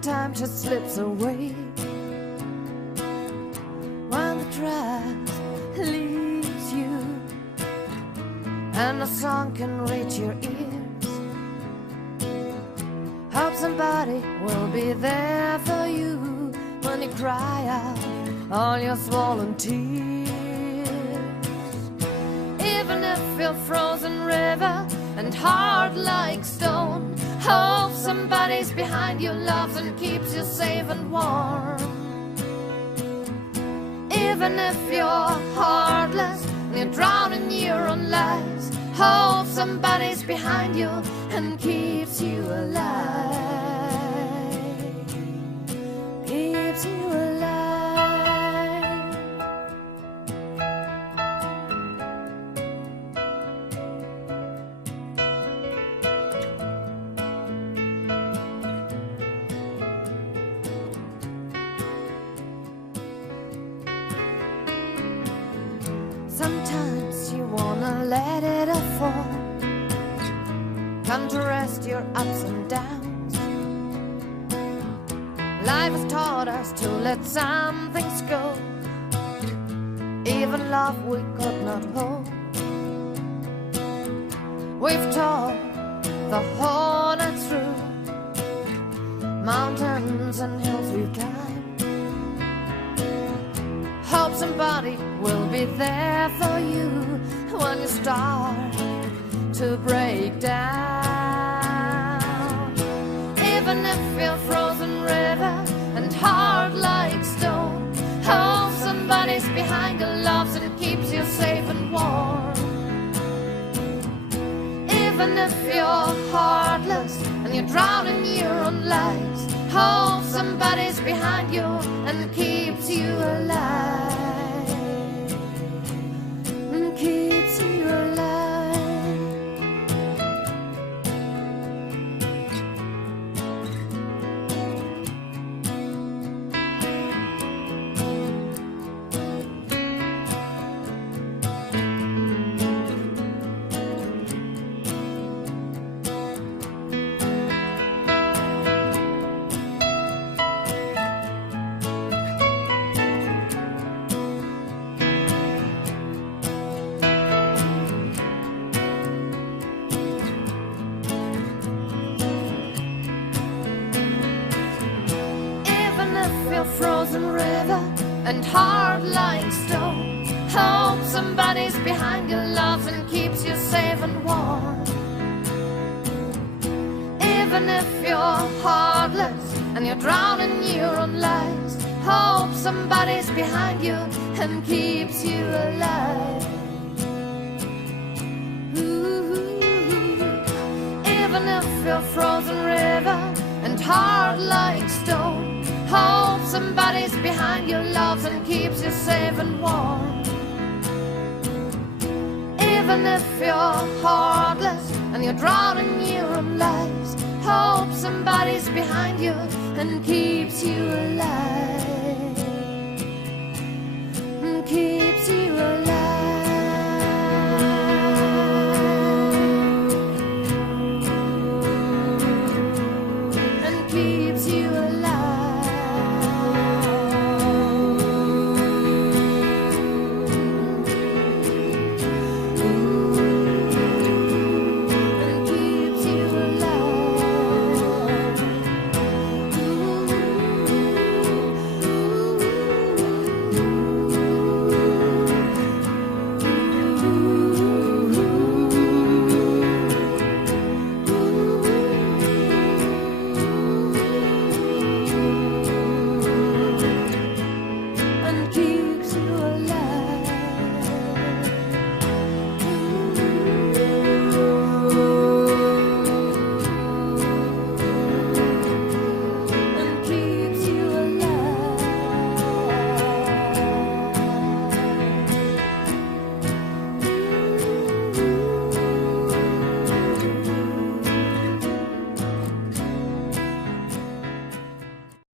time just slips away when the dress leaves you, and a song can reach your ears. Hope somebody will be there for you when you cry out all your swollen tears. Even if you're frozen river and hard like stone, hope somebody's behind you, loves and keeps you safe and warm. Even if you're heartless and you're drowning in your own lies, hope somebody's behind you and keeps you alive. Keeps you alive. Sometimes you wanna let it all fall, come to rest your ups and downs. Life has taught us to let some things go, even love we could not hold. We've talked the whole night through, mountains and hills we've climbed. Hope somebody will be there for you when you start to break down. Even if you're frozen river and hard like stone, hope somebody's behind you, loves and keeps you safe and warm. Even if you're heartless and you're drowning in your own lies, hope somebody's behind you and keeps you alive. Keeps you alive. Frozen river and hard like stone, hope somebody's behind you, loves and keeps you safe and warm. Even if you're heartless and you're drowning in your own lies, hope somebody's behind you and keeps you alive. Ooh, even if you're frozen river and hard like stone, hope somebody's behind you, loves and keeps you safe and warm. Even if you're heartless and you're drowning in your own lies, hope somebody's behind you and keeps you alive.